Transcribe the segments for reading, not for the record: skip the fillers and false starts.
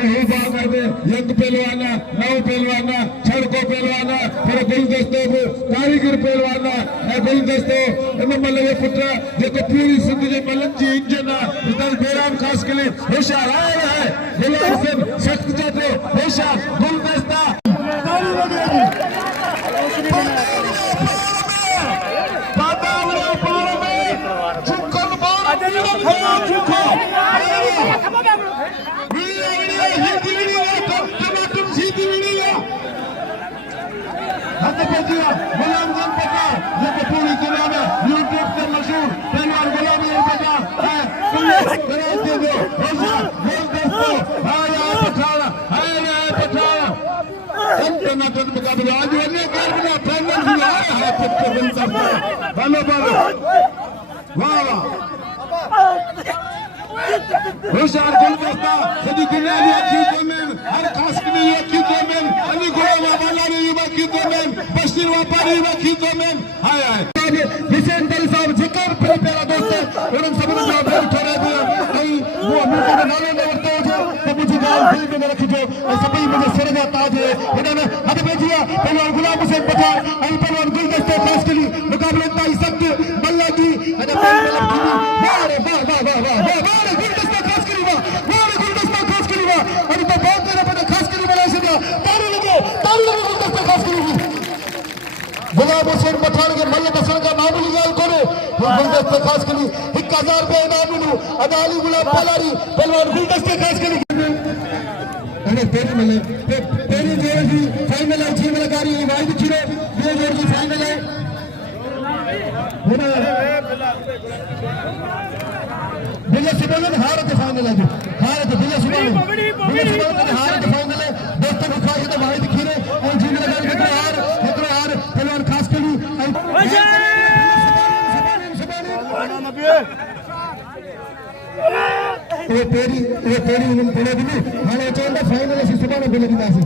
young पहलवाना, नव पहलवाना, छड़को पहलवाना, फिर गुलदस्तों को कारीगर पहलवाना, गुलदस्तों इन मल्ले पुत्र जेको पूरी सिंध जे मलन जी इंजन है बेराम खास के लिए होशियार आया है गुलाम सिंह सख्त जाते होशियार गुलदस्ता गुलाम सिंह पठान जेको पूरी दुनिया में यूट्यूब से मशहूर पहलवान गुलाम सिंह पठान है कराची जो होशियार गुलदस्ता आया पठान इंटरनेशनल मुकाबला आज वने कारबिला फाइनल में आया है पुत्र गुलदस्ता हेलो बाबा वाह वाह होशियार गुलदस्ता सदी दुनिया में अखीको में हर खास में अखीको में अली गुलाम वाला ने अखीको में बशीर व्यापारी अखीको में हाय हाय हुसैन दल साहब जिक्र प्यारा दोस्त उन्होंने सबने जवाब ठहरा दिया नहीं वो मुझे नाले में उठते हो तो मुझे गाल दिल में रख दो सभी मुझे सिर का ताज है इन्होंने हद भेजिया पहलवान गुलाम हुसैन पठान और पहलवान गुलदस्ते खास के लिए मुकाबले ताई सख्त मल्ला की अरे वाह वाह वाह वाह वाह गुलदस्ता खास के लिए वाह गुलदस्ता खास के लिए अरे तो बहुत मेरा पता खास के लिए बना सका ताली लगे गुलदस्ता खास के लिए गुलाम हुसैन पठान के मल्ल बसन का मामूली गाल करो गुलदस्ते खास के लिए 1000 रुपए इनाम मिलू अदाली गुलाम पलारी पहलवान गुलदस्ते खास के लिए अरे तेरी मिले तेरी जोर की फाइनल है 6 मिलकारी वाइड चिरो ये जोर की फाइनल है बिल्ला सुबह हार के फाइनल है हार के बिल्ला सुबह हार के फाइनल है दोस्तों को खाए तो वाइड खीरे और जी मिलकारी के हार पहलवान खास के लिए वो तेरी उन्हें पड़े भी नहीं हाने चौंदा फाइनल से सुबह में बोले बिना से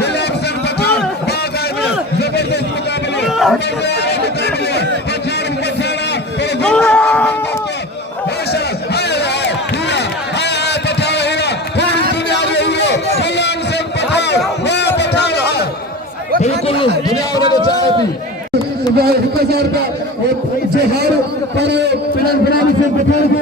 गुलाम सिंह पठान बाग आए में जबरदस्त मुकाबले पठान मसाना गुलाम सिंह पठान बिल्कुल दुनिया उन्होंने चाहे थी 1000 का जोहार पर गुलाम सिंह पठान को